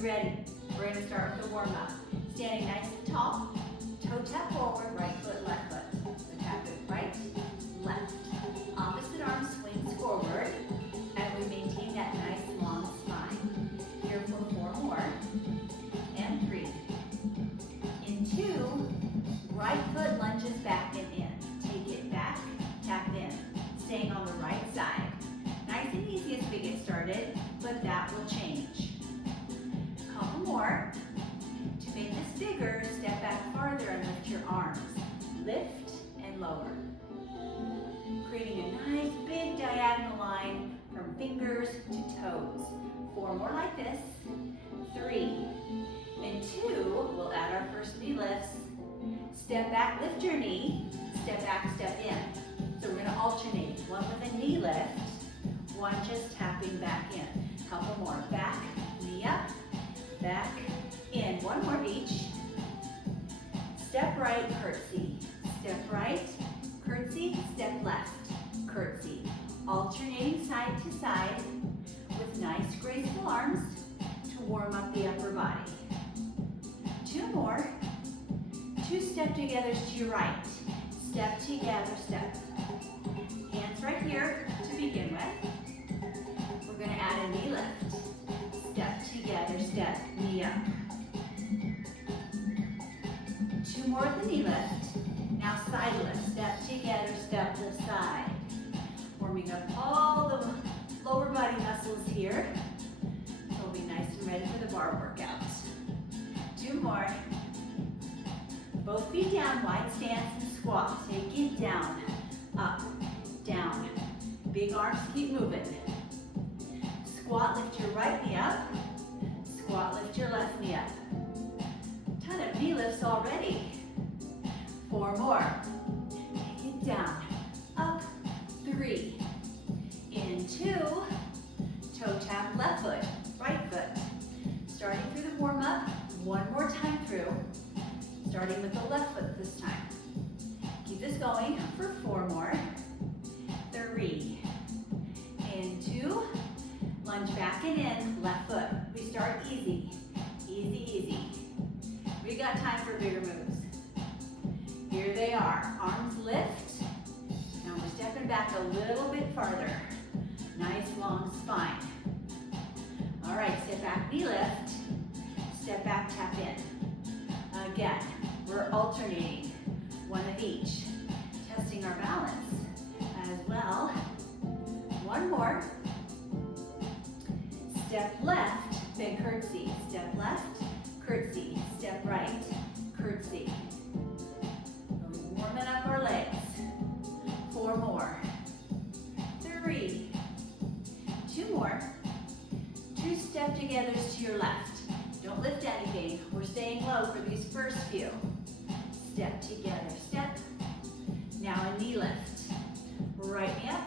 ready? We're going to start with the warm-up. Standing nice and tall, toe tap forward, right foot, left foot. So tap it right, left. Opposite arm swings forward, and we maintain that nice long spine. Here for 4 more, and 3. In 2, right foot lunges back and in. Take it back, tap in. Staying on the right side. Nice and easy as we get started, but that will change. A couple more. To make this bigger, step back farther and lift your arms. Lift and lower. Creating a nice big diagonal line from fingers to toes. 4 more like this. 3. And 2, we'll add our first knee lifts. Step back, lift your knee. Step back, step in. So we're going to alternate. One with a knee lift, one just tapping back in. Couple more. Back, knee up, back, in. One more of each. Step right, curtsy. Step right, curtsy, step left, curtsy. Alternating side to side with nice graceful arms to warm up the upper body. 2 more. 2 step-togethers to your right. Step together, step. Hands right here to begin with. We're going to add a knee lift. Step together, step, knee up. 2 more with the knee lift. Now side lift. Step together, step, lift side. Warming up all the lower body muscles here. So we'll be nice and ready for the bar workout. 2 more. Both feet down, wide stance and squat. Take it down, up, down. Big arms keep moving. Squat, lift your right knee up. Squat, lift your left knee up. Ton of knee lifts already. 4 more. Take it down, up, 3. In 2, toe tap left foot, right foot. Starting through the warm up, 1 more time through. Starting with the left foot this time. Keep this going for 4 more. 3. And 2. Lunge back and in, left foot. We start easy. Easy, easy. We got time for bigger moves. Here they are. Arms lift. Now we're stepping back a little bit farther. Nice long spine. All right, step back, knee lift. Step back, tap in. Again, we're alternating 1 of each. Testing our balance as well. 1 more. Step left, then curtsy. Step left, curtsy. Step right, curtsy. We're warming up our legs. 4 more. 3. 2 more. 2 step-togethers to your left. Don't lift anything. We're staying low for these first few. Step together, step. Now a knee lift. Right knee up,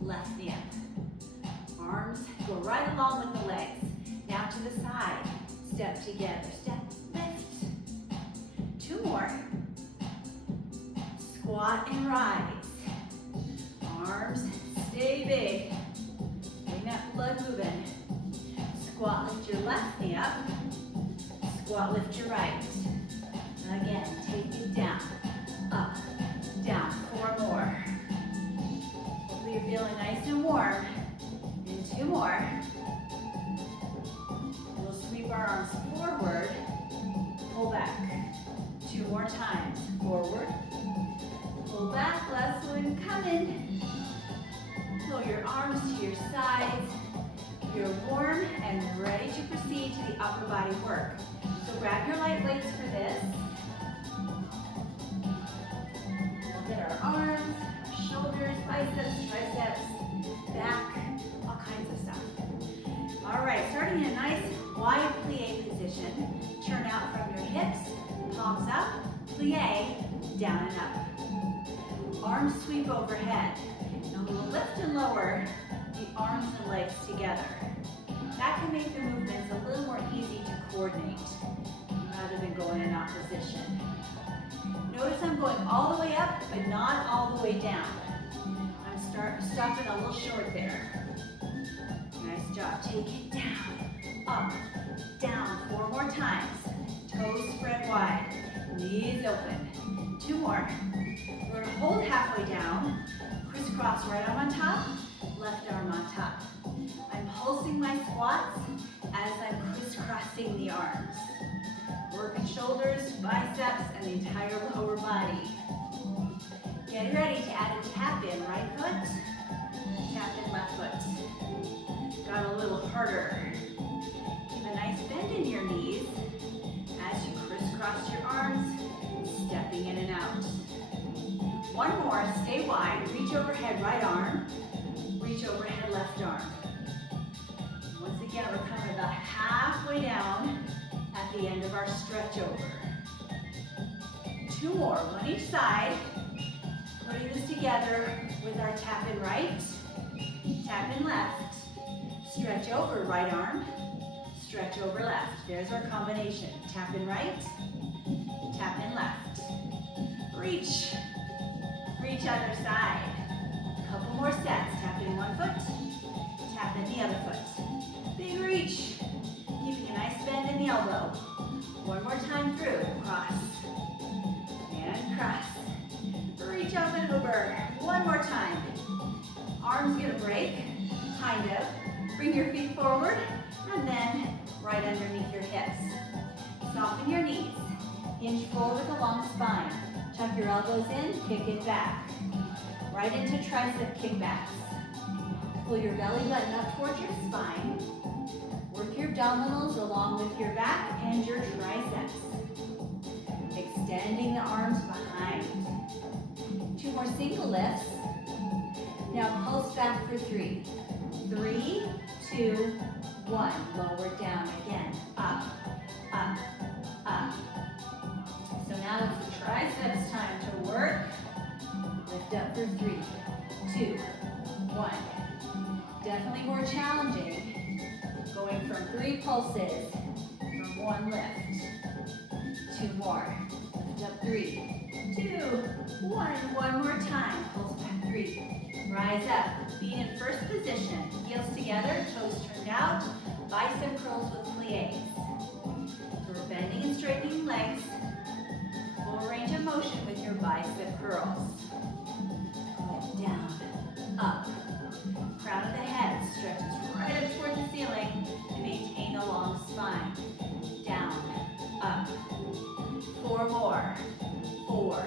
left knee up. Arms go right along with the legs. Now to the side. Step together, step, lift. 2 more. Squat and rise. Arms stay big. Getting that blood moving. Squat, lift your left knee up. Squat, lift your right. Again, take it down, up, down. 4 more. Hopefully you're feeling nice and warm. And 2 more. We'll sweep our arms forward, pull back. 2 more times. Forward, pull back. Last one coming. Pull your arms to your sides. You're warm and ready to proceed to the upper body work. So grab your light weights for this. We'll get our arms, our shoulders, biceps, triceps, back, all kinds of stuff. All right, starting in a nice wide plie position. Turn out from your hips, palms up, plie, down and up. Arms sweep overhead. Now we'll lift and lower the arms and legs together. That can make the movements a little more easy to coordinate rather than going in opposition. Notice I'm going all the way up, but not all the way down. I'm stopping a little short there. Nice job. Take it down. up, down. 4 more times. Toes spread wide, knees open. 2 more. We're gonna hold halfway down, crisscross right arm on top, left arm on top. I'm pulsing my squats as I'm crisscrossing the arms. Working shoulders, biceps, and the entire lower body. Get ready to add a tap in right foot, tap in left foot. Got a little harder. Keep a nice bend in your knees as you crisscross your arms, stepping in and out. 1 more, stay wide, reach overhead right arm, reach overhead left arm. Once again, we're coming about halfway down at the end of our stretch over. 2 more, one each side. Putting this together with our tap in right, tap in left, stretch over right arm, stretch over left. There's our combination. Tap in right, tap in left. Reach, reach other side. A couple more sets. Tap in one foot, tap in the other foot. Big reach, keeping a nice bend in the elbow. 1 more time through, cross, and cross. Reach up and over. 1 more time. Arms gonna break, kind of. Bring your feet forward, and then right underneath your hips. Soften your knees. Hinge forward with a long spine. Tuck your elbows in, kick it back. Right into tricep kickbacks. Pull your belly button up towards your spine. Work your abdominals along with your back and your triceps. Extending the arms behind. 2 more single lifts. Now pulse back for 3. 3, 2, 1. Lower down again. Up, up, up. So now it's the triceps time to work. Lift up for 3, 2, 1. Definitely more challenging. Going from 3 pulses from 1 lift. 2 more. Lift up 3, 2, 1. 1 more time. Pulse back 3. Rise up. Feet in first position. Heels together, toes turned out. Bicep curls with plies. So we're bending and straightening legs. Full range of motion with your bicep curls. Down, up. Crown of the head stretches right up toward the ceiling to maintain a long spine. Down, up. 4 more. 4.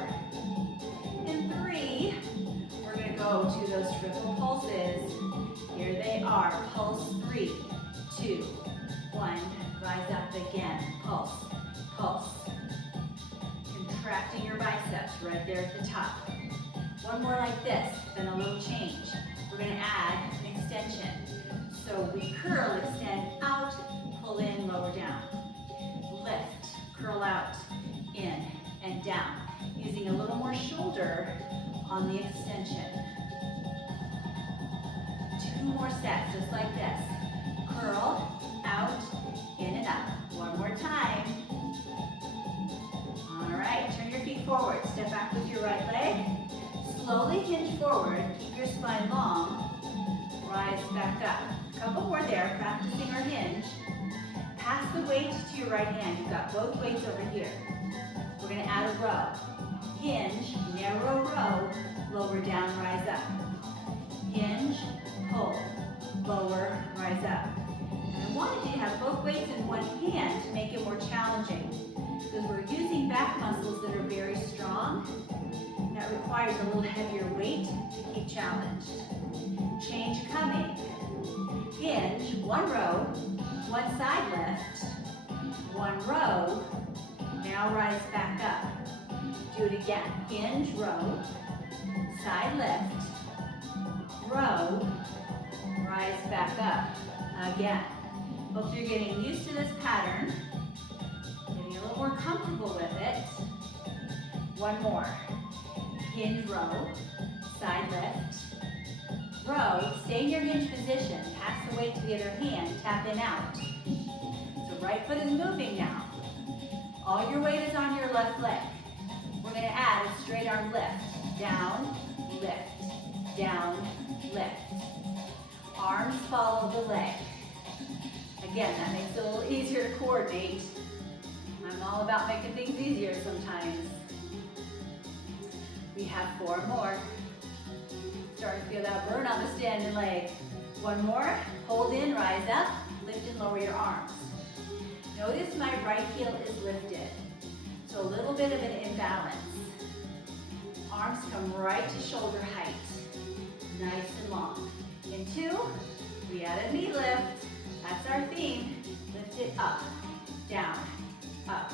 And 3. We're going to go to those triple pulses. Here they are. Pulse 3, 2, 1. Rise up again. Pulse, pulse. Contracting your biceps right there at the top. 1 more like this, then a little change. We're going to add an extension. So we curl, extend out, pull in, lower down. Lift, curl out, in, and down. Using a little more shoulder on the extension. 2 more sets, just like this. Curl, out, in and up. 1 more time. All right, turn your feet forward. Step back with your right leg. Slowly hinge forward. Keep your spine long. Rise back up. A couple more there, practicing our hinge. Pass the weight to your right hand. You've got both weights over here. We're going to add a row. Hinge, narrow row, lower down, rise up. Hinge, pull, lower, rise up. And I wanted you to have both weights in one hand to make it more challenging, because we're using back muscles that are very strong. That requires a little heavier weight to keep challenged. Change coming. Hinge, 1 row, 1 side lift, 1 row. Now rise back up. Do it again. Hinge, row, side lift, row, rise back up. Again. Hope you're getting used to this pattern. Getting a little more comfortable with it. 1 more. Hinge, row, side lift, row. Stay in your hinge position. Pass the weight to the other hand. Tap in, out. So right foot is moving now. All your weight is on your left leg. We're going to add a straight arm lift. Down, lift, down, lift. Arms follow the leg. Again, that makes it a little easier to coordinate. I'm all about making things easier sometimes. We have 4 more. Starting to feel that burn on the standing leg. 1 more, hold in, rise up, lift and lower your arms. Notice my right heel is lifted, so a little bit of an imbalance. Arms come right to shoulder height, nice and long. In 2, we add a knee lift, that's our theme. Lift it up, down, up.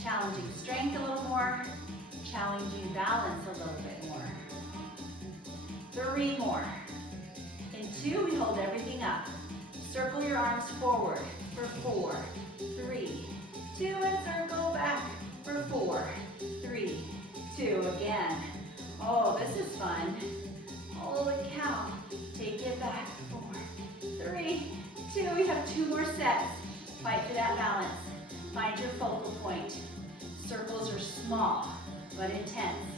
Challenging strength a little more, challenging balance a little bit more. 3 more. In 2, we hold everything up. Circle your arms forward for 4, 3, 2, and circle back for 4, 3, 2, again. Oh, this is fun. Holy cow. Take it back, 4, 3, 2, we have 2 more sets. Fight for that balance. Find your focal point. Circles are small, but intense.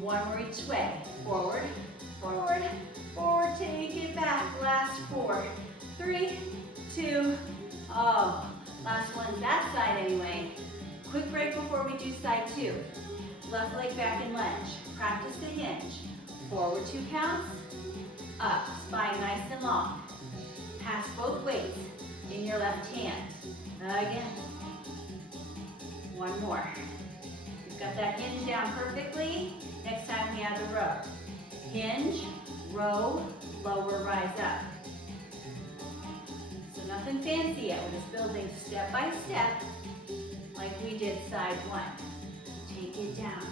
1 more each way. Forward, forward, forward, take it back. Last 4, 3, 2, oh, last one's that side anyway. Quick break before we do side 2. Left leg back and lunge. Practice the hinge. Forward 2 counts, up, spine nice and long. Pass both weights in your left hand. Again. 1 more. You've got that hinge down perfectly. Next time we add the row. Hinge, row, lower, rise up. So nothing fancy yet. We're just building step by step like we did side 1. Take it down,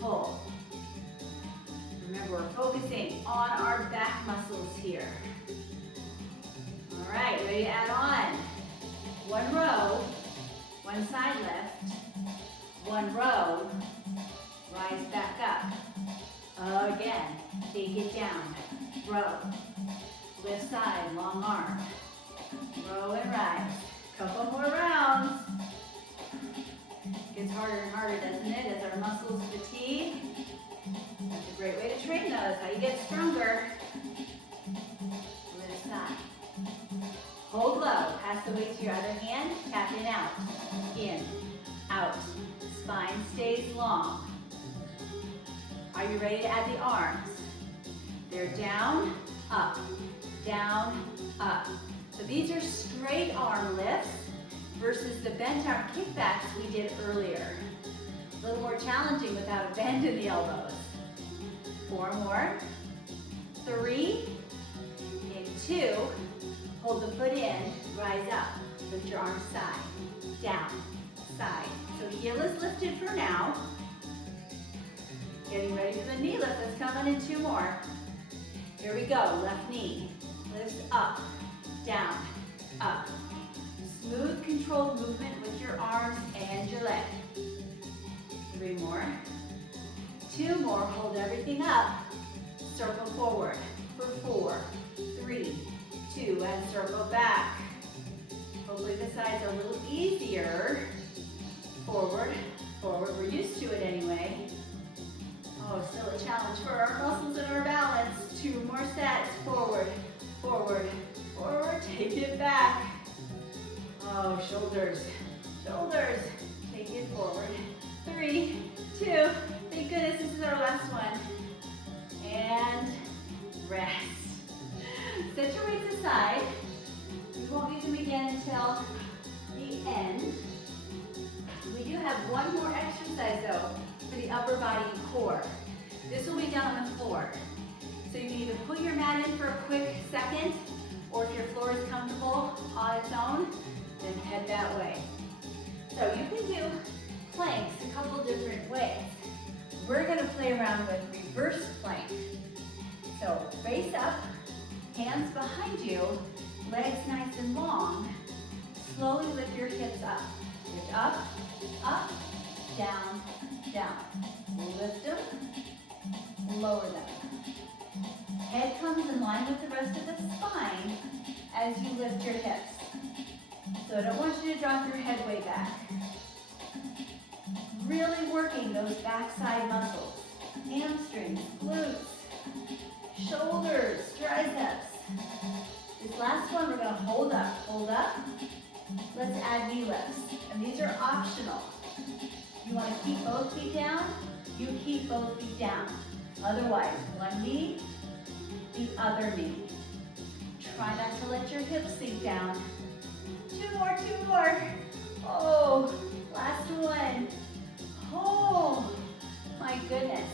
pull. Remember, we're focusing on our back muscles here. All right, ready to add on. 1 row, 1 side lift, 1 row, rise back up. Again, take it down, row, lift side, long arm, row and rise. Couple more rounds. Gets harder and harder, doesn't it, as our muscles fatigue? That's a great way to train those. How you get stronger. Lift side. Hold low. Pass the weight to your other hand. Tap in, out. In, out. Spine stays long. Are you ready to add the arms? They're down, up, down, up. So these are straight arm lifts versus the bent arm kickbacks we did earlier. A little more challenging without a bend in the elbows. 4 more. 3. In 2. Hold the foot in, rise up. Lift your arms side, down, side. So heel is lifted for now. Getting ready for the knee lift that's coming in 2 more. Here we go, left knee. Lifts up, down, up. Smooth, controlled movement with your arms and your leg. 3 more. 2 more, hold everything up. Circle forward for 4, 3, 2, and circle back. Hopefully the sides are a little easier. Forward, forward, we're used to it anyway. Oh, still a challenge for our muscles and our balance. 2 more sets, forward, forward, forward, take it back. Oh, shoulders, shoulders, take it forward. 3, 2, thank goodness this is our last one. And rest. Set your weights aside. We won't use them again until the end. We do have 1 more exercise though for the upper body and core. This will be done on the floor. So you can either put your mat in for a quick second, or if your floor is comfortable on its own, then head that way. So you can do planks a couple different ways. We're going to play around with reverse plank. So face up, hands behind you, legs nice and long. Slowly lift your hips up. Lift up, up, down, down. Lift them, lower them. Head comes in line with the rest of the spine as you lift your hips. So I don't want you to drop your head way back. Really working those backside muscles. Hamstrings, glutes, shoulders, triceps. This last one, we're gonna hold up, hold up. Let's add knee lifts, and these are optional. You wanna keep both feet down, you keep both feet down. Otherwise, one knee, the other knee. Try not to let your hips sink down. Two more. Oh, last one. Oh, my goodness.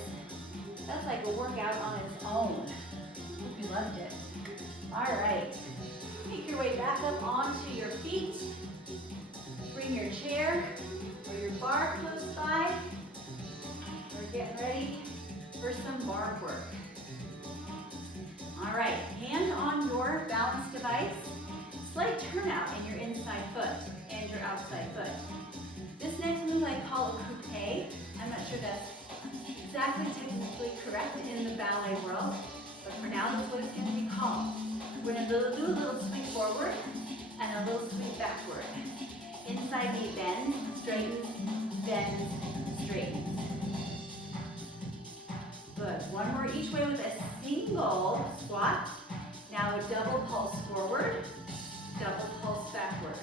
That's like a workout on its own. Hope you loved it. All right, make your way back up onto your feet. Bring your chair or your bar close by. We're getting ready for some bar work. All right, hand on your balance device. Slight turnout in your inside foot and your outside foot. This next move I call a coupe. I'm not sure that's exactly technically correct in the ballet world, but for now that's what it's going to be called. We're going to do a little sweep forward and a little sweep backward. Inside knee bends, straightens, bends, straightens. Good. One more each way with a single squat. Now a double pulse forward, double pulse backward.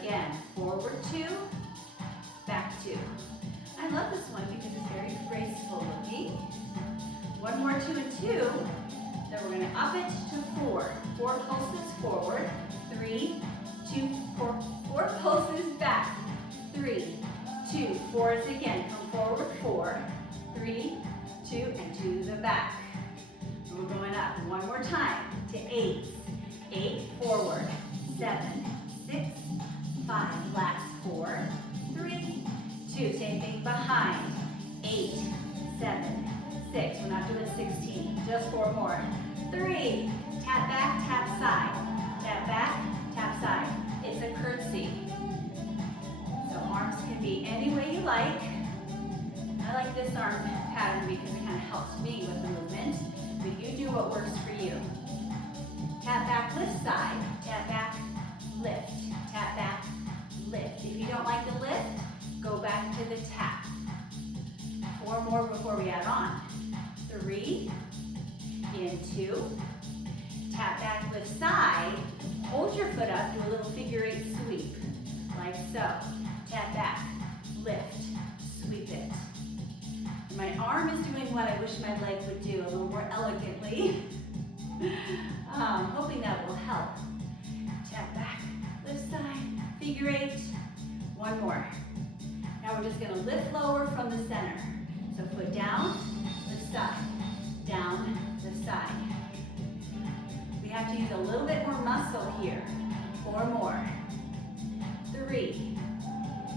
Again, forward 2, back 2. I love this one because it's very graceful looking. One more 2 and 2. Then we're going to up it to 4. 4 pulses forward. 3, 2, 4. 4 pulses back. 3, 2. 4s again. Come forward. 4, 3, 2, and to the back. And we're going up one more time to 8. 8 forward. 7, 6, 5. Last 4, 3, 2. Same thing behind. 8, 7, 6. We're not doing 16. Just 4 more. 3. Tap back, tap side. Tap back, tap side. It's a curtsy. So arms can be any way you like. I like this arm pattern because it kind of helps me with the movement. But you do what works for you. Tap back, lift side. Tap back, lift. Tap back, lift. If you don't like the lift, go back to the tap. 4 more before we add on. 3, in 2, tap back, lift side, hold your foot up, do a little figure 8 sweep, like so. Tap back, lift, sweep it. My arm is doing what I wish my leg would do, a little more elegantly. Hoping that will help. Tap back, lift side, figure 8. One more. Now we're just going to lift lower from the center. So foot down, lift side, down, lift side. We have to use a little bit more muscle here. 4 more. 3,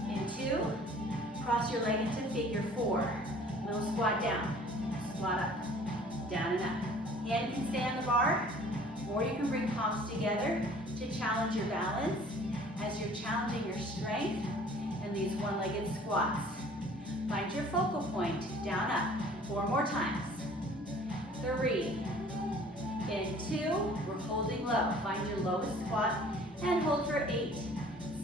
in 2, cross your leg into figure 4. Little squat down, squat up, down and up. Hand can stay on the bar, or you can bring palms together to challenge your balance as you're challenging your strength in these one-legged squats. Find your focal point, down, up. 4 more times. 3, in 2, we're holding low. Find your lowest squat and hold for 8,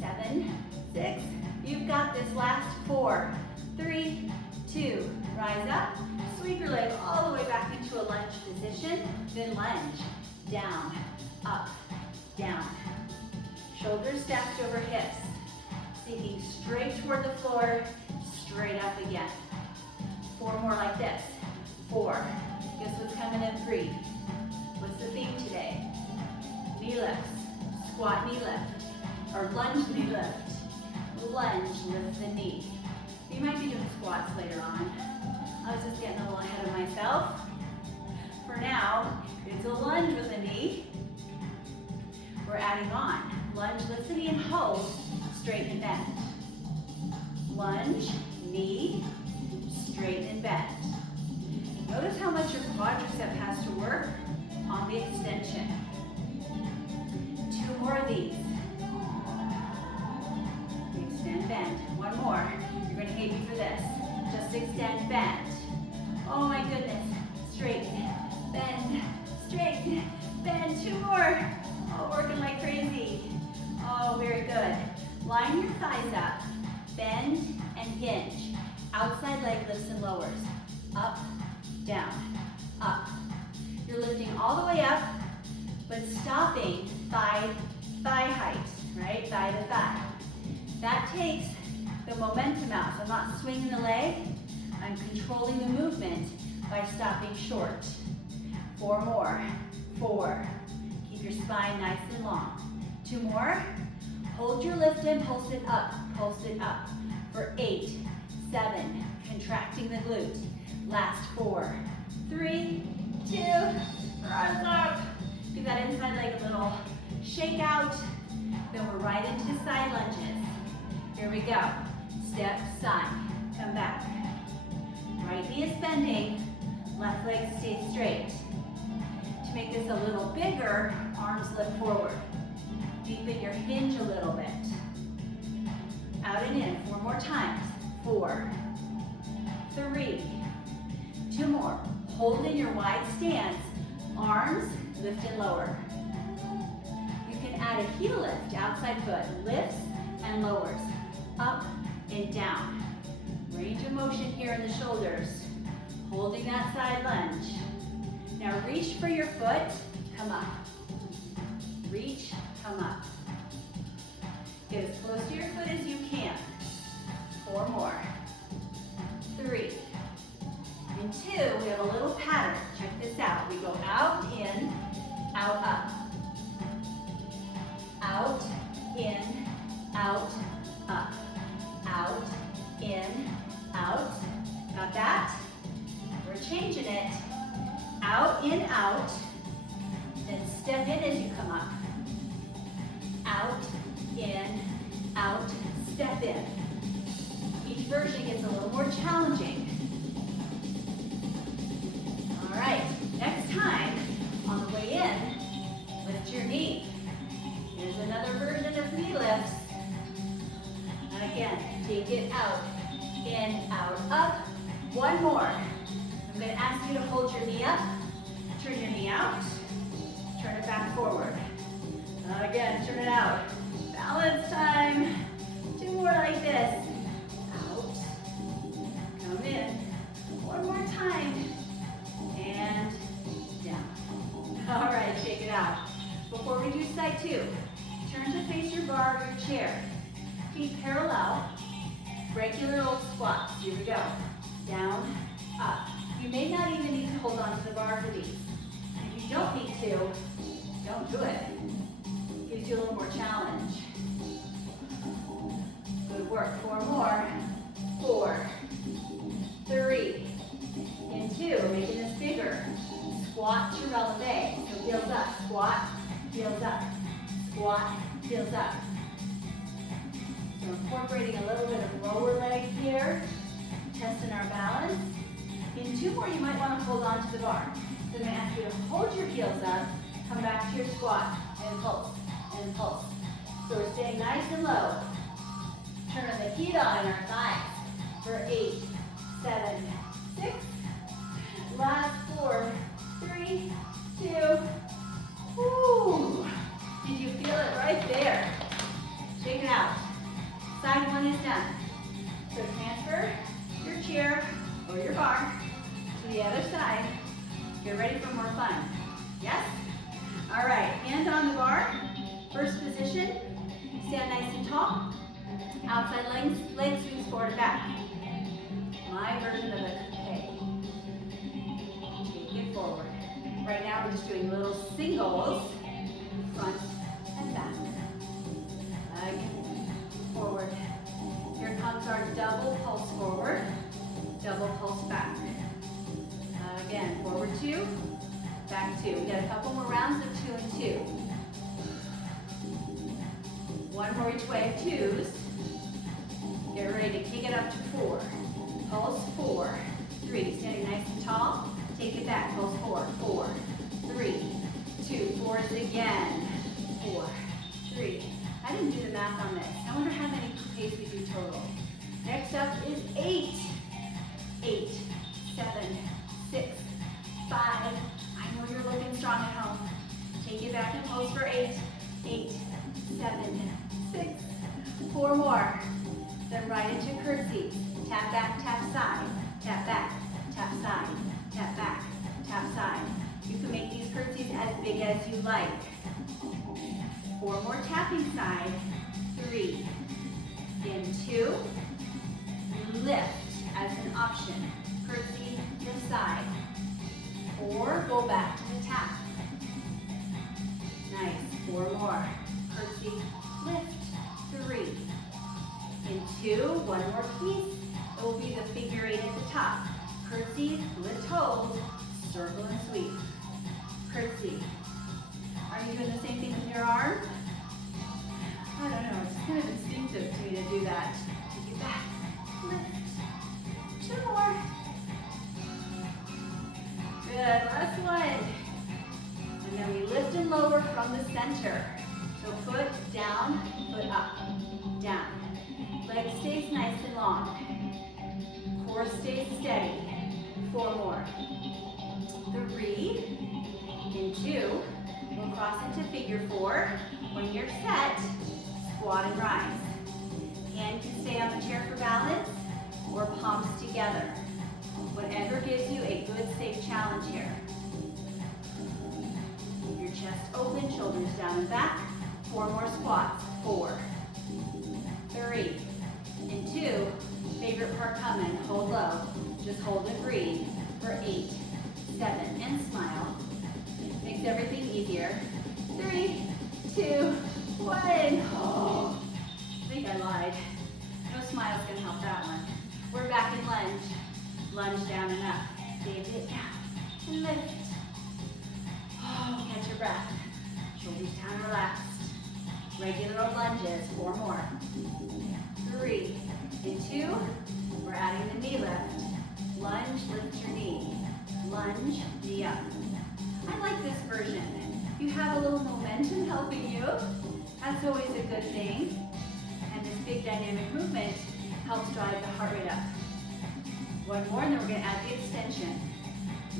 7, 6. You've got this. Last 4, 3, 2. Rise up, sweep your leg all the way back into a lunge position, then lunge, down, up, down. Shoulders stacked over hips, sinking straight toward the floor, straight up again. 4 more like this. 4. Guess what's coming in 3? What's the theme today? Knee lifts. Squat knee lift. Or lunge knee lift. Lunge, lift the knee. You might be doing squats later on. I was just getting a little ahead of myself. For now, it's a lunge with the knee. We're adding on. Lunge, lift the knee and hold, straighten and bend. Lunge, knee, straighten and bend. Notice how much your quadricep has to work on the extension. 2 more of these. Extend, bend. 1 more. You're going to hate me for this. Just extend, bend. Oh my goodness. Straighten, bend, straighten, bend. 2 more. Oh, working like crazy. Oh, very good. Line your thighs up. Bend and hinge. Outside leg lifts and lowers. Up, down, up. You're lifting all the way up, but stopping thigh height, right? Thigh to thigh. That takes the momentum out. So I'm not swinging the leg. I'm controlling the movement by stopping short. 4 more. 4. Keep your spine nice and long. 2 more. Hold your lift and pulse it up. Pulse it up. For 8, 7. Contracting the glute. Last 4, 3, 2. Rise up. Give that inside leg a little shake out. Then we're right into side lunges. Here we go. Step, side, come back. Right knee is bending, left leg stays straight. To make this a little bigger, arms lift forward. Deepen your hinge a little bit. Out and in, 4 more times. 4, 3, 2 more. Hold in your wide stance, arms lift and lower. You can add a heel lift, outside foot, lifts and lowers, up and down. Range of motion here in the shoulders, holding that side lunge. Now reach for your foot, come up. Reach, come up. Get as close to your foot as you can. 4 more. 3. And 2, we have a little pattern. Check this out. We go out, in, out, up. Out, in, out, up. Out, in, out. Got that? We're changing it. Out, in, out. Then step in as you come up. Out, in, out, step in. Each version gets a little more challenging. All right, next time, on the way in, lift your knee. Here's another version of knee lifts. Again, take it out, in, out, up. 1 more. I'm going to ask you to hold your knee up, turn your knee out, turn it back forward. Again, turn it out. Balance time. 2 more like this. Out, come in. 1 more time, and down. All right, shake it out. Before we do side 2, turn to face your bar or your chair. Feet parallel, regular old squats. Here we go. Down, up. You may not even need to hold on to the bar for these. If you don't need to, don't do it. Gives you a little more challenge. Good work. 4 more. 4, 3, and 2. We're making this bigger. Squat to releve. So heels up. Squat, heels up. Squat, heels up. So incorporating a little bit of lower leg here, testing our balance. In 2 more, you might want to hold on to the bar. So I'm going to ask you to hold your heels up, come back to your squat, and pulse, and pulse. So we're staying nice and low. Turn the heat on in our thighs for 8, 7, 6. Last 4, 3, 2. Woo! Did you feel it right there? Shake it out. Side 1 is done. So transfer your chair or your bar to the other side. Get ready for more fun. Yes? All right, hand on the bar. First position, stand nice and tall. Outside leg swings forward and back. My version of a K. Take it forward. Right now we're just doing little singles, front and back. Again, forward. Here comes our double pulse forward, double pulse back. Again, forward 2, back 2. We got a couple more rounds of 2 and 2. 1 more each way of 2s. Get ready to kick it up to 4. Pulse 4, 3. Standing nice and tall. Take it back. Pulse 4, 4, 3, 2. 4s again. 4, 3. I didn't do the math on this. I wonder how many pace we do total. Next up is 8. 8, 7, 6, 5. I know you're looking strong at home. Take it back and pose for 8. 8, 7, 6. 4 more. Then right into curtsy. Tap back, tap side. Tap back, tap side. Tap back, tap side. You can make these curtsies as big many as you like. 4 more tapping side. 3, in 2, lift as an option. Curtsy to side. Or go back to the tap. Nice, 4 more. Curtsy, lift, 3. In 2, 1 more piece. It will be the figure 8 at the top. Curtsy, lift, hold, circle and sweep. Curtsy. Are you doing the same thing with your arm? I don't know, it's kind of instinctive to me to do that. Take it back, lift. 2 more. Good, last one. And then we lift and lower from the center. So foot down, foot up, down. Leg stays nice and long. Core stays steady. 4 more. 3, in 2, we'll cross into figure 4. When you're set, squat and rise. Hand can stay on the chair for balance or palms together. Whatever gives you a good, safe challenge here. Keep your chest open, shoulders down and back. 4 more squats. 4, 3, in 2, favorite part coming, hold low. Just hold and breathe for 8, 7, and smile. Makes everything easier. 3, 2, 1. Oh, I think I lied. No smile's gonna help that one. We're back in lunge. Lunge down and up. Take it down and lift. Oh, catch your breath. Shoulders down, relaxed. Regular old lunges. 4 more. 3, in 2, we're adding the knee lift. Lunge, lift your knee. Lunge, knee up. I like this version. You have a little momentum helping you. That's always a good thing. And this big dynamic movement helps drive the heart rate up. 1 more, and then we're going to add the extension.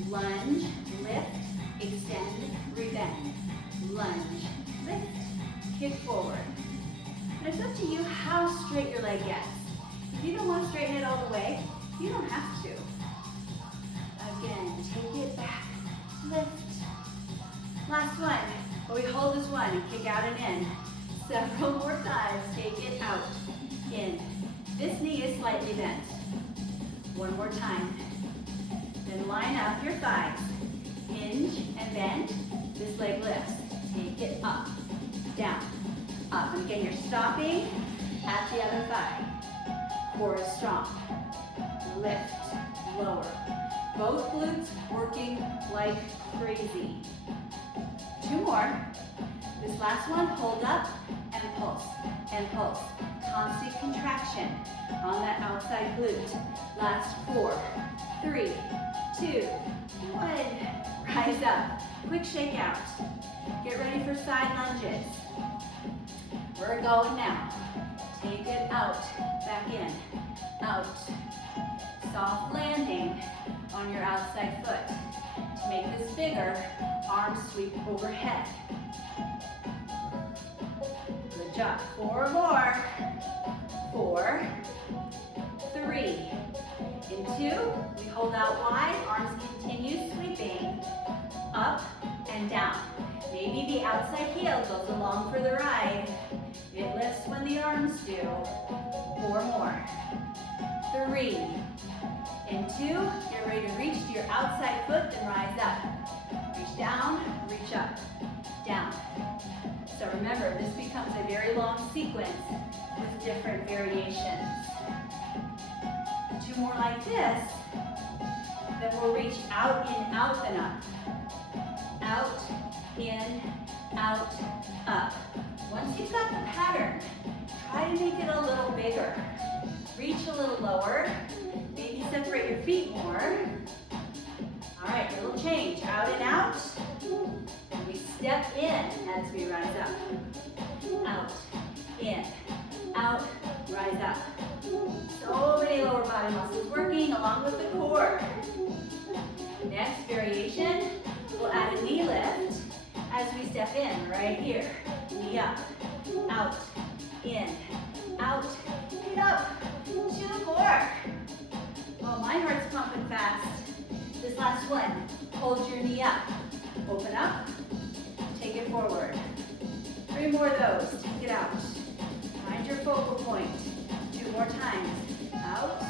Lunge, lift, extend, rebend. Lunge, lift, kick forward. And it's up to you how straight your leg gets. If you don't want to straighten it all the way, you don't have to. Again, take it back, lift. Last one, but we hold this one and kick out and in. Several more times, take it out, in. This knee is slightly bent. 1 more time. Then line up your thighs. Hinge and bend. This leg lifts. Take it up, down, up. And again, you're stopping at the other thigh. Core is strong. Lift, lower. Both glutes working like crazy. 2 more. This last one, hold up and pulse, and pulse. Constant contraction on that outside glute. Last 4, 3, 2, 1. Rise up. Quick shake out. Get ready for side lunges. We're going now. Take it out, back in, out. Soft landing on your outside foot. To make this bigger, arms sweep overhead. Good job. 4 more. 4, 3. In 2, we hold out wide, arms continue sweeping up and down. Maybe the outside heel goes along for the ride. It lifts when the arms do. 4 more. 3. In 2, get ready to reach to your outside foot, then rise up. Reach down, reach up, down. So remember, this becomes a very long sequence with different variations. 2 more like this, then we'll reach out, in, out, and up. Out, in, out, up. Once you've got the pattern, try to make it a little bigger. Reach a little lower. Maybe separate your feet more. All right, a little change. Out and out. And we step in as we rise up. Out, in, out, rise up. So many lower body muscles working along with the core. Next variation, we'll add a knee lift as we step in right here. Knee up, out, in, out, knee up. 2 more. Oh, my heart's pumping fast. This last one, hold your knee up. Open up, take it forward. 3 more of those, take it out. Find your focal point. 2 more times. Out,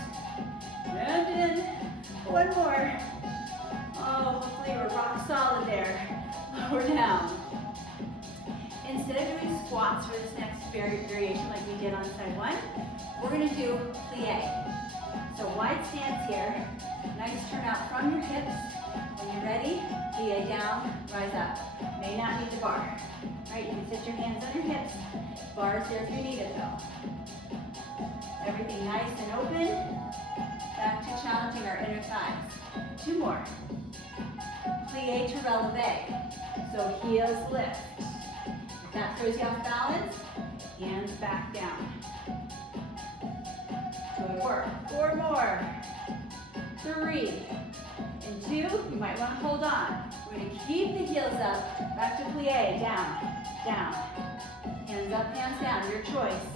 and in. 1 more. Oh, hopefully we're rock solid there. Lower down. Instead of doing squats for this next variation like we did on side 1, we're going to do plie. So wide stance here. Nice turn out from your hips. When you're ready, plie down, rise up. May not need the bar. Right, you can sit your hands on your hips. Bar's there if you need it though. Everything nice and open. Back to challenging our inner thighs. 2 more. Plie to releve. So heels lift. If that throws you off balance, hands back down. Good work. 4 more. 3 and 2. You might want to hold on. We're going to keep the heels up. Back to plie. Down, down. Hands up, hands down. Your choice.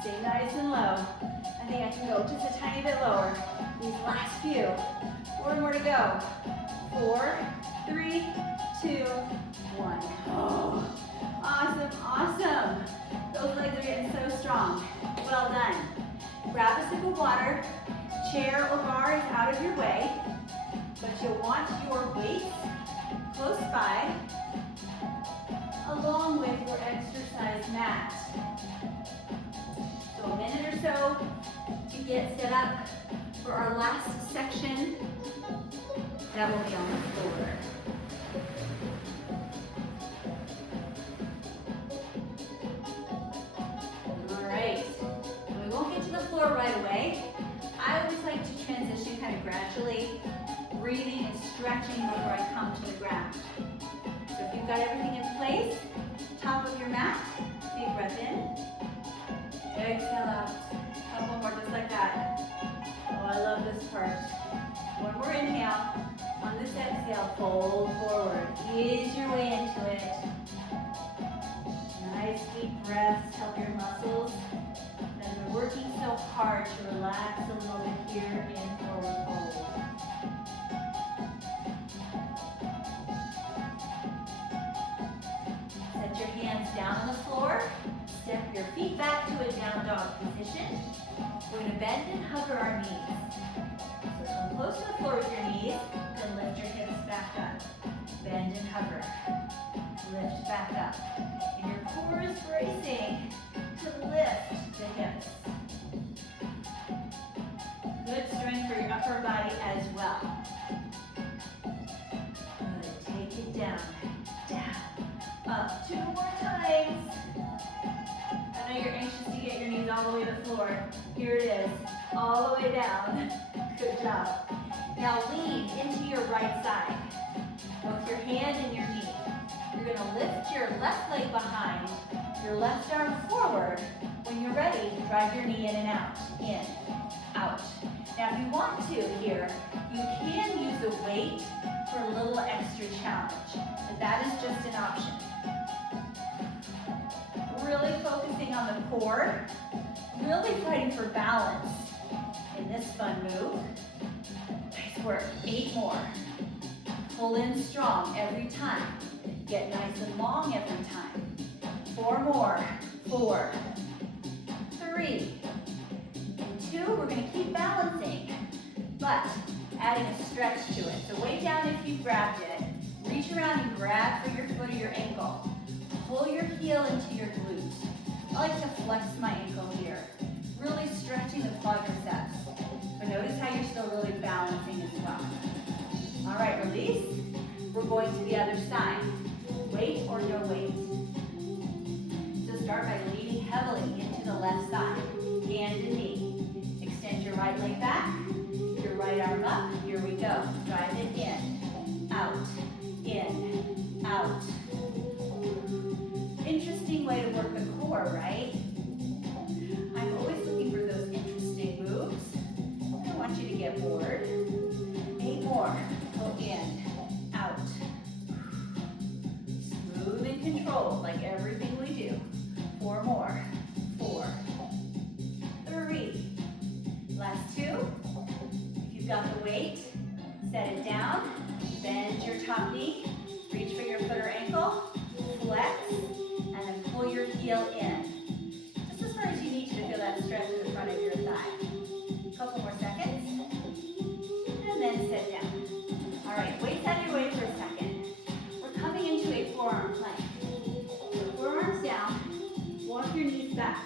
Stay nice and low. I think I can go just a tiny bit lower. These last few. 4 more to go. 4, 3, 2, 1. Oh, awesome, awesome. Those legs are getting so strong. Well done. Grab a sip of water. Chair or bar is out of your way, but you'll want your weights close by, along with your exercise mat. So a minute or so to get set up for our last section. That will be on the floor. All right. We won't get to the floor right away. I always like to transition kind of gradually, breathing and stretching before I come to the ground. So if you've got everything in place, top of your mat, big breath in, exhale out. Couple more just like that. Oh, I love this part. 1 more inhale. On this exhale, fold forward. Ease your way into it. Nice deep breaths, help your muscles. As we're working so hard to relax a little bit here in forward fold. Set your hands down on the floor. Step your feet back to a down dog position. We're going to bend and hover our knees. So come close to the floor with your knees, then lift your hips back up. Bend and hover. Lift back up. And your core is bracing to lift the hips. Good strength for your upper body as well. Good. Take it down. Down. Up. 2 more times. I know you're anxious to get your knees all the way to the floor. Here it is. All the way down. Good job. Now lean into your right side. Both your hand and your knee. You're going to lift your left leg behind, your left arm forward. When you're ready, drive your knee in and out. In, out. Now if you want to here, you can use a weight for a little extra challenge. But that is just an option. Really focusing on the core. Really fighting for balance in this fun move. Nice work. 8 more. Pull in strong every time. Get nice and long every time. 4 more. 4, 3, and 2. We're going to keep balancing, but adding a stretch to it. So way down if you grabbed it. Reach around and grab for your foot or your ankle. Pull your heel into your glute. I like to flex my ankle here. Really stretching the quadriceps. But notice how you're still really balancing as well. All right, release. We're going to the other side. Weight or no weight. So start by leaning heavily into the left side. Hand and knee. Extend your right leg back. Your right arm up. Here we go. Drive it in. Out. In. Out. Interesting way to work the core, right? I'm always looking for those interesting moves. I don't want you to get bored. 8 more. Go in. Out. Smooth and controlled, like everything we do. 4 more. 4, 3. Last 2. If you've got the weight, set it down. Bend your top knee. Reach for your foot or ankle. flex, and then pull your heel in. Just as far as you need to feel that stretch in the front of your thigh. A couple more seconds. And then sit down. All right, weights out of your way for a second. We're coming into a forearm plank. So forearms down, walk your knees back.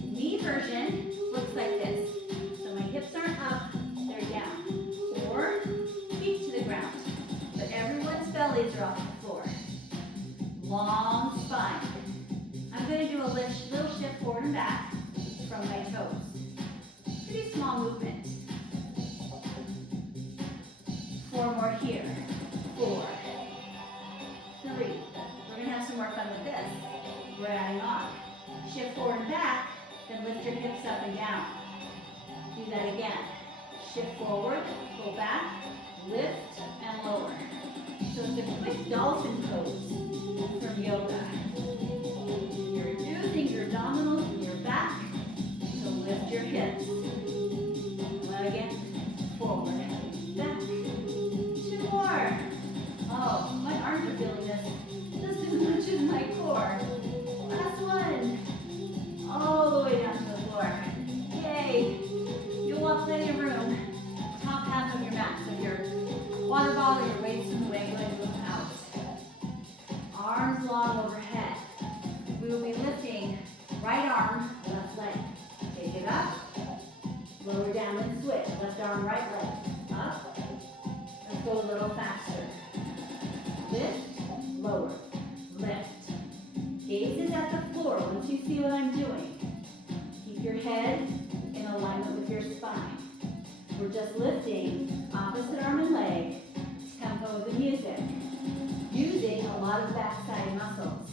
Knee version looks like this. So my hips aren't up, they're down. Or feet to the ground. But everyone's bellies are off the floor. Long spine. I'm going to do a little shift forward and back from my toes. Pretty small movement. 4 more here. 4, 3. We're going to have some more fun with this. We're adding on. Shift forward and back, then lift your hips up and down. Do that again. Shift forward, pull back, lift, and lower. So it's a quick dolphin pose from yoga. You're using your abdominals and your back to lift your hips. Again, forward, back. 2 more. Oh, my arms are feeling this just as much as my core. Last one. All the way down to the floor. Yay. You'll have plenty of room. Top half of your mat. So your water bottle, your weights in the way, go ahead and move out. Arms long overhead. We will be lifting right arm, left leg. Take it up. Lower down and switch. Left arm, right leg. Up. Let's go a little faster. Lift, lower, lift. Gaze is at the floor once you see what I'm doing. Keep your head in alignment with your spine. We're just lifting opposite arm and leg, tempo of the music, using a lot of backside muscles.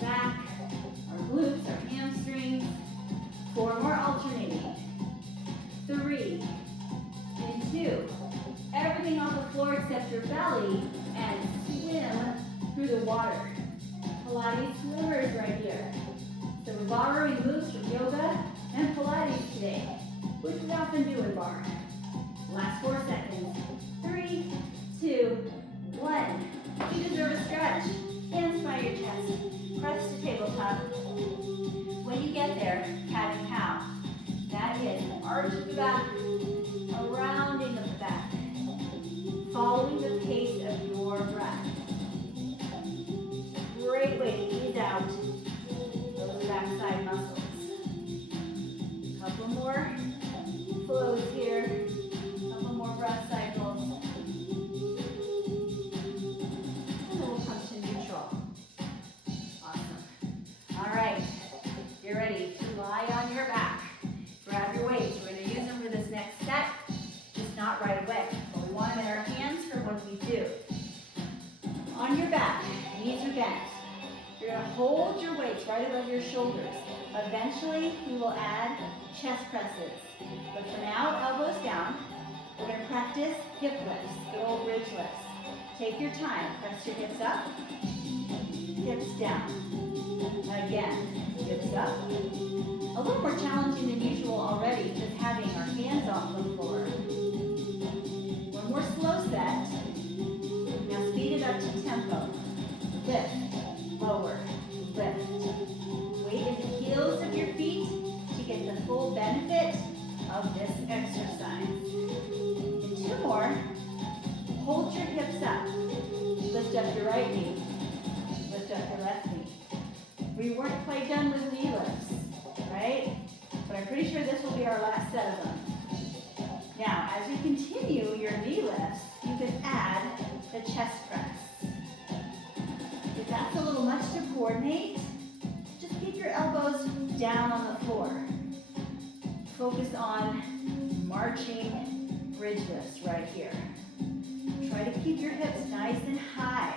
Back, our glutes, our hamstrings. 4 more alternating. 3, and 2. Everything on the floor except your belly, and swim through the water. Pilates swimmers right here. So we're borrowing moves from yoga and Pilates today, which we often do in Barre. Last 4 seconds. 3, 2, 1. You deserve a stretch. Hands by your chest. Press to tabletop. When you get there, cat and cow. That is an arch of the back, a rounding of the back, following the pace of your breath. Great way to ease out those backside muscles. Couple more flows here, couple more breath cycles. And then we'll come to neutral. Awesome. All right, you're ready to lie on your back. Grab your weights. We're going to use them for this next set, just not right away. But we want them in our hands for when we do. On your back, knees are bent. You're going to hold your weights right above your shoulders. Eventually, we will add chest presses. But for now, elbows down. We're going to practice hip lifts, good old bridge lifts. Take your time. Press your hips up, hips down. Again, hips up. A little more challenging than usual already, just having our hands off the floor. One more slow set. Now speed it up to tempo. Lift, lower, lift. Weight in the heels of your feet to get the full benefit of this exercise. And 2 more. Hold your hips up. Lift up your right knee. Lift up your left knee. We weren't quite done with knee lifts, right? But I'm pretty sure this will be our last set of them. Now, as you continue your knee lifts, you can add the chest press. If that's a little much to coordinate, just keep your elbows down on the floor. Focus on marching bridge lifts right here. Try to keep your hips nice and high.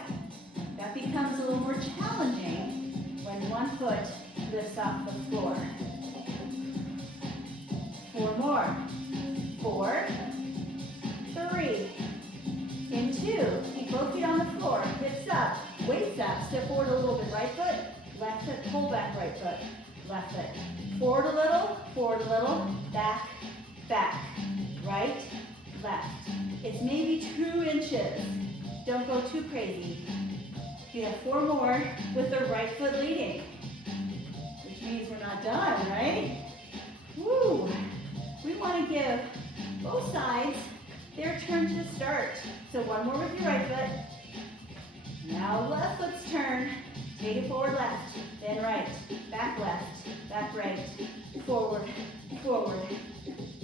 That becomes a little more challenging when one foot lifts off the floor. 4 more. 4, 3, and 2. Keep both feet on the floor. Hips up, weights up. Step forward a little bit. Right foot, left foot, pull back right foot, left foot. Forward a little, back, back. Right, left. It's maybe 2 inches. Don't go too crazy. We have 4 more with the right foot leading, which means we're not done, right? Woo! We want to give both sides their turn to start. So 1 more with your right foot. Now left foot's turn. Take it forward left, then right, back left, back right, forward, forward.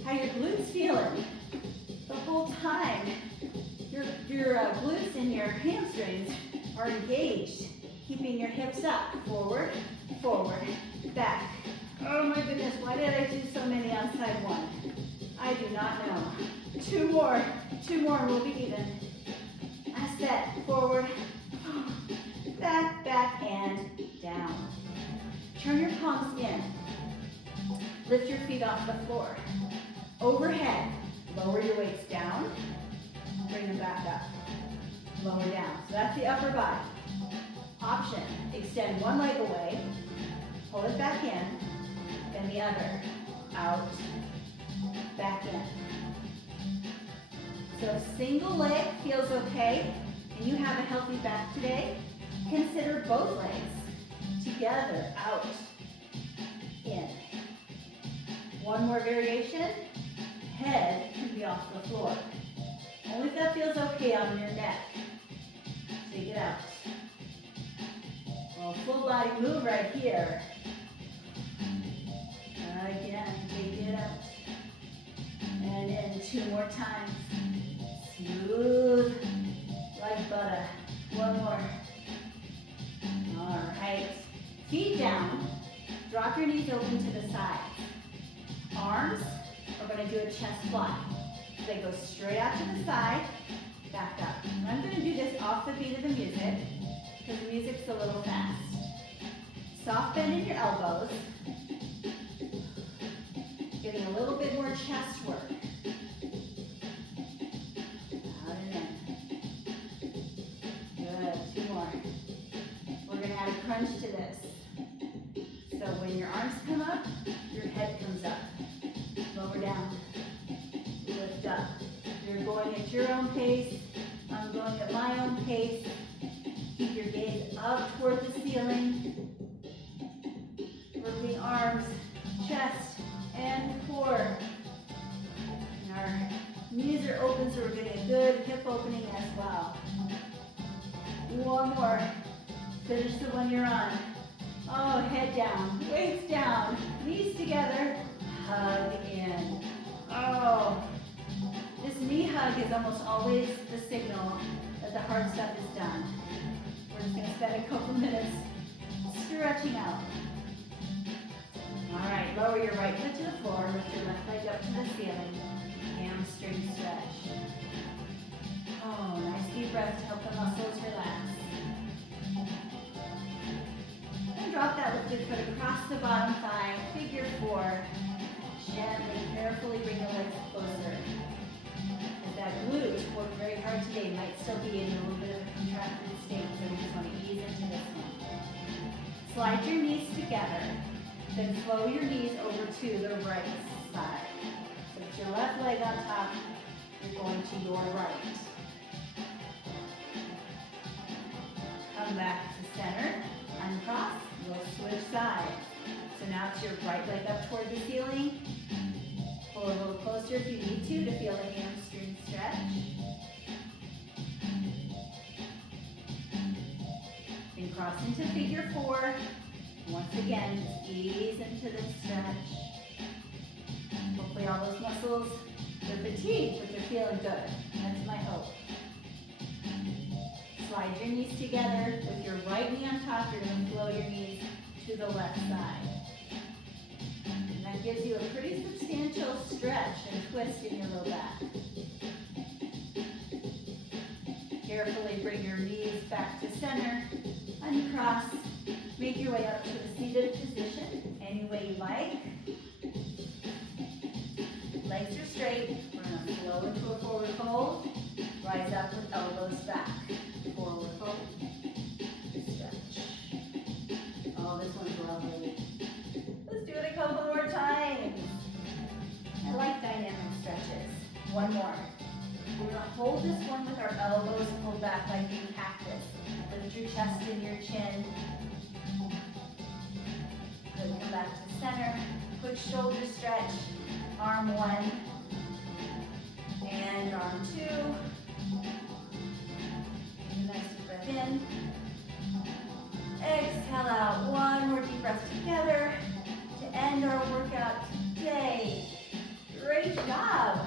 How your glutes feeling? The whole time, your glutes and your hamstrings are engaged, keeping your hips up, forward, forward, back. Oh my goodness, why did I do so many on side 1? I do not know. 2 more, and we'll be even. Last set, forward, back, back, and down. Turn your palms in. Lift your feet off the floor. Overhead, lower your weights down, bring them back up. Lower down. So that's the upper body. Option, extend one leg away, pull it back in, then the other. Out, back in. So if single leg feels okay, and you have a healthy back today, consider both legs together, out, in. One more variation, head can be off the floor. Only if that feels okay on your neck. Take it out. Well, full body move right here. Again, take it out. And in 2 more times. Smooth like butter. 1 more. All right. Feet down. Drop your knees open to the sides. Arms are going to do a chest fly. They go straight out to the side, back up. And I'm going to do this off the beat of the music because the music's a little fast. Soft bend in your elbows. Getting a little bit more chest work. Out and in. Good. 2 more. We're going to add a crunch to this. So when your arms come up, your head comes up. Lower down. Lift up. You're going at your own pace. I'm going at my own pace. Keep your gaze up toward the ceiling. Working arms, chest, and core. And our knees are open, so we're getting a good hip opening as well. 1 more. Finish the one you're on. Oh, head down, weights down, knees together, hug in. Oh, this knee hug is almost always the signal that the hard stuff is done. We're just going to spend a couple minutes stretching out. All right, lower your right foot to the floor, lift your left leg up to the ceiling, hamstring stretch. Oh, nice deep breath to help the muscles relax. And drop that lifted foot across the bottom thigh, figure 4. Gently, carefully bring the legs closer. As that glute worked very hard today, might still be in a little bit of a contracted state, so we just want to ease into this one. Slide your knees together, then flow your knees over to the right side. So it's your left leg on top, you're going to your right. Come back to center, uncross, we'll switch sides. So now it's your right leg up toward the ceiling. Pull a little closer if you need to feel the hamstring stretch. Then cross into figure 4. Once again, just ease into the stretch. Hopefully all those muscles, they're fatigued, but they're feeling good. That's my hope. Slide your knees together. With your right knee on top, you're going to flow your knees to the left side. And that gives you a pretty substantial stretch and twist in your low back. Carefully bring your knees back to center. Uncross. Make your way up to a seated position, any way you like. Legs are straight. We're going to flow into a forward fold. Rise up with elbows back. Forward fold. Stretch. Oh, this one's lovely. Let's do it a couple more times. I like dynamic stretches. 1 more. We're going to hold this one with our elbows pulled back like in cactus. Lift your chest and your chin. Good, come back to the center. Quick shoulder stretch. Arm one. And arm two. Take a nice deep breath in. Exhale out. One more deep breath together to end our workout today. Great job.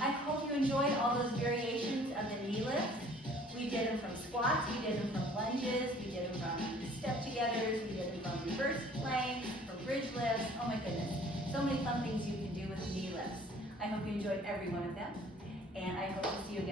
I hope you enjoyed all those variations of the knee lifts. We did them from squats, we did them from lunges, we did them from step-togethers, we did them from reverse planks, from bridge lifts. Oh my goodness. So many fun things you can do with knee lifts. I hope you enjoyed every one of them. And I hope to see you again.